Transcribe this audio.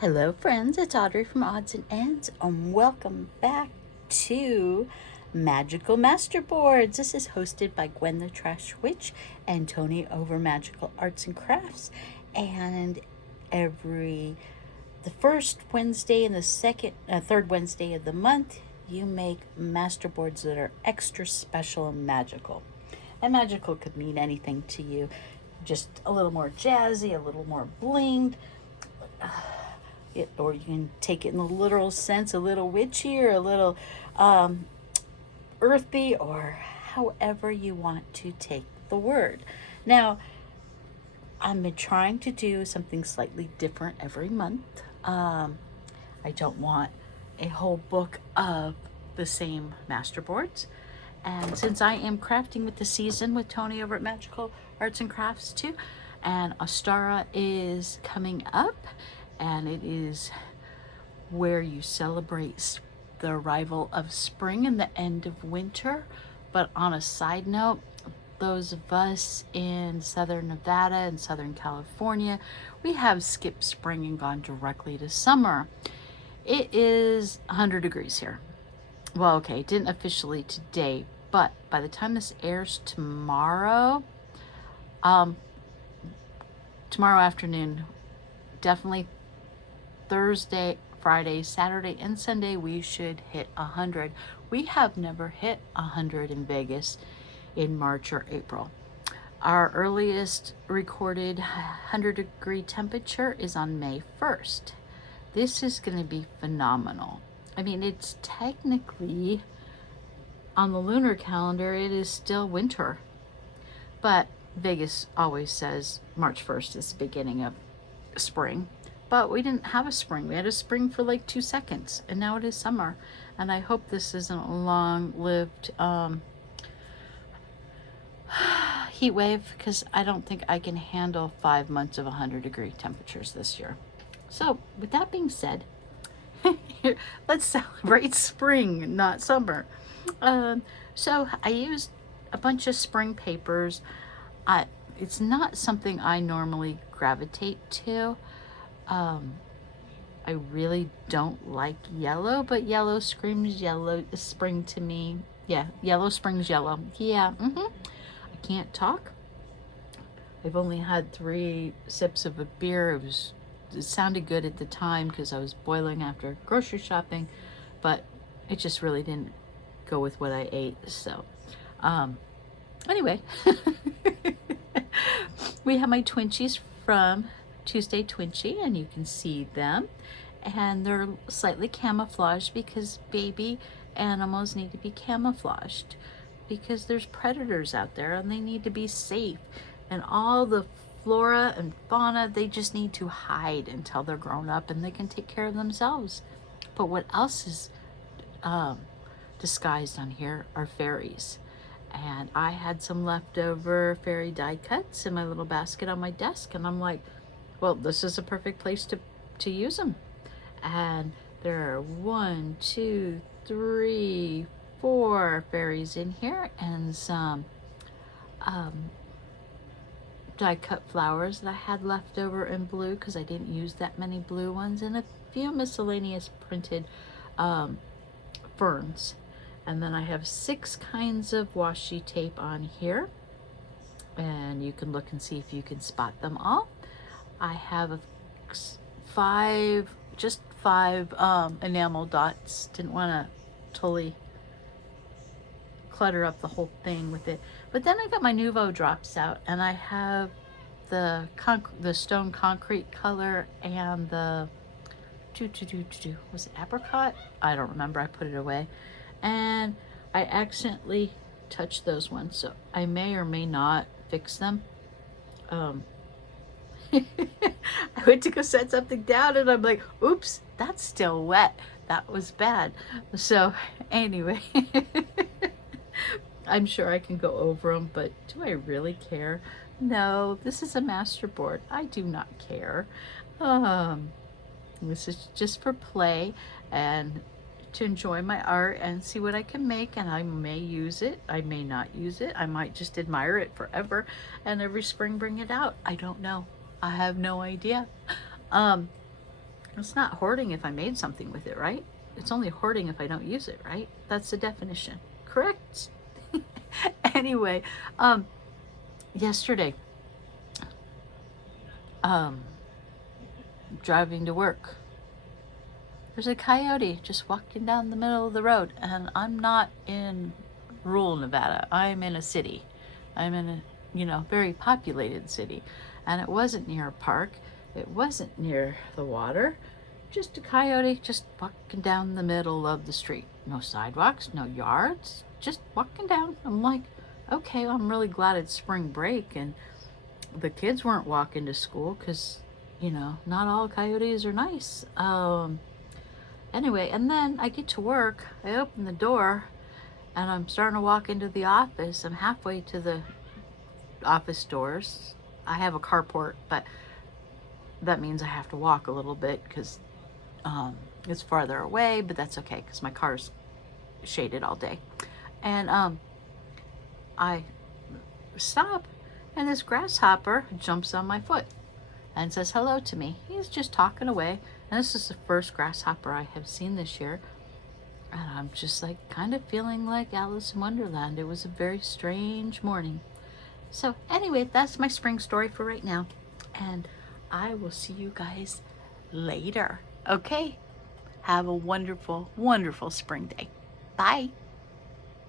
Hello, friends. It's Audrey from Odds and Ends, and welcome back to Magical Masterboards. This is hosted by Gwen the Trash Witch and Tony over Magical Arts and Crafts. And the first Wednesday and the third Wednesday of the month, you make masterboards that are extra special and magical. And magical could mean anything to you, just a little more jazzy, a little more blinged, or you can take it in the literal sense, a little witchy or a little earthy, or however you want to take the word. Now, I've been trying to do something slightly different every month. I don't want a whole book of the same masterboards. And since I am crafting with the season with Tony over at Magical Arts and Crafts too, and Ostara is coming up, and it is where you celebrate the arrival of spring and the end of winter. But on a side note, those of us in southern Nevada and southern California, we have skipped spring and gone directly to summer. It is 100 degrees here. Well, okay, it didn't officially today, but by the time this airs tomorrow afternoon, definitely Thursday, Friday, Saturday, and Sunday, we should hit 100. We have never hit 100 in Vegas in March or April. Our earliest recorded 100-degree temperature is on May 1st. This is going to be phenomenal. I mean, it's technically, on the lunar calendar, it is still winter. But Vegas always says March 1st is the beginning of spring. But we didn't have a spring. We had a spring for like 2 seconds, and now it is summer. And I hope this isn't a long-lived heat wave, because I don't think I can handle 5 months of 100-degree temperatures this year. So with that being said, let's celebrate spring, not summer. So I used a bunch of spring papers. It's not something I normally gravitate to. I really don't like yellow, but yellow screams yellow spring to me. Yeah, yellow springs yellow. Yeah, I can't talk. I've only had 3 sips of a beer. It sounded good at the time because I was boiling after grocery shopping, but it just really didn't go with what I ate. So, anyway, we have my Twinchies from Tuesday Twinchy, and you can see them, and they're slightly camouflaged because baby animals need to be camouflaged because there's predators out there and they need to be safe, and all the flora and fauna, they just need to hide until they're grown up and they can take care of themselves. But what else is disguised on here are fairies, and I had some leftover fairy die cuts in my little basket on my desk, and I'm like, well, this is a perfect place to use them. And there are 1, 2, 3, 4 fairies in here, and some die cut flowers that I had left over in blue because I didn't use that many blue ones, and a few miscellaneous printed ferns. And then I have 6 kinds of washi tape on here, and you can look and see if you can spot them all. I have 5 enamel dots. Didn't want to totally clutter up the whole thing with it. But then I got my Nuvo drops out, and I have the stone concrete color and the was it apricot? I don't remember. I put it away, and I accidentally touched those ones, so I may or may not fix them. I went to go set something down, and I'm like, oops, that's still wet. That was bad. So anyway, I'm sure I can go over them, but do I really care? No, this is a masterboard. I do not care. This is just for play and to enjoy my art and see what I can make, and I may use it, I may not use it, I might just admire it forever and every spring bring it out. I don't know. I have no idea. It's not hoarding if I made something with it, right? It's only hoarding if I don't use it, right? That's the definition. Correct? Anyway, yesterday, um, driving to work, there's a coyote just walking down the middle of the road, and I'm not in rural Nevada. I'm in a city. I'm in a, very populated city. And it wasn't near a park. It wasn't near the water. Just a coyote just walking down the middle of the street. No sidewalks, no yards, just walking down. I'm like, okay, I'm really glad it's spring break and the kids weren't walking to school because, not all coyotes are nice. Anyway, and then I get to work. I open the door and I'm starting to walk into the office. I'm halfway to the office doors. I have a carport, but that means I have to walk a little bit because it's farther away, but that's okay because my car's shaded all day. And I stop, and this grasshopper jumps on my foot and says hello to me. He's just talking away, and this is the first grasshopper I have seen this year. And I'm just like kind of feeling like Alice in Wonderland. It was a very strange morning. So anyway, that's my spring story for right now. And I will see you guys later. Okay? Have a wonderful, wonderful spring day. Bye.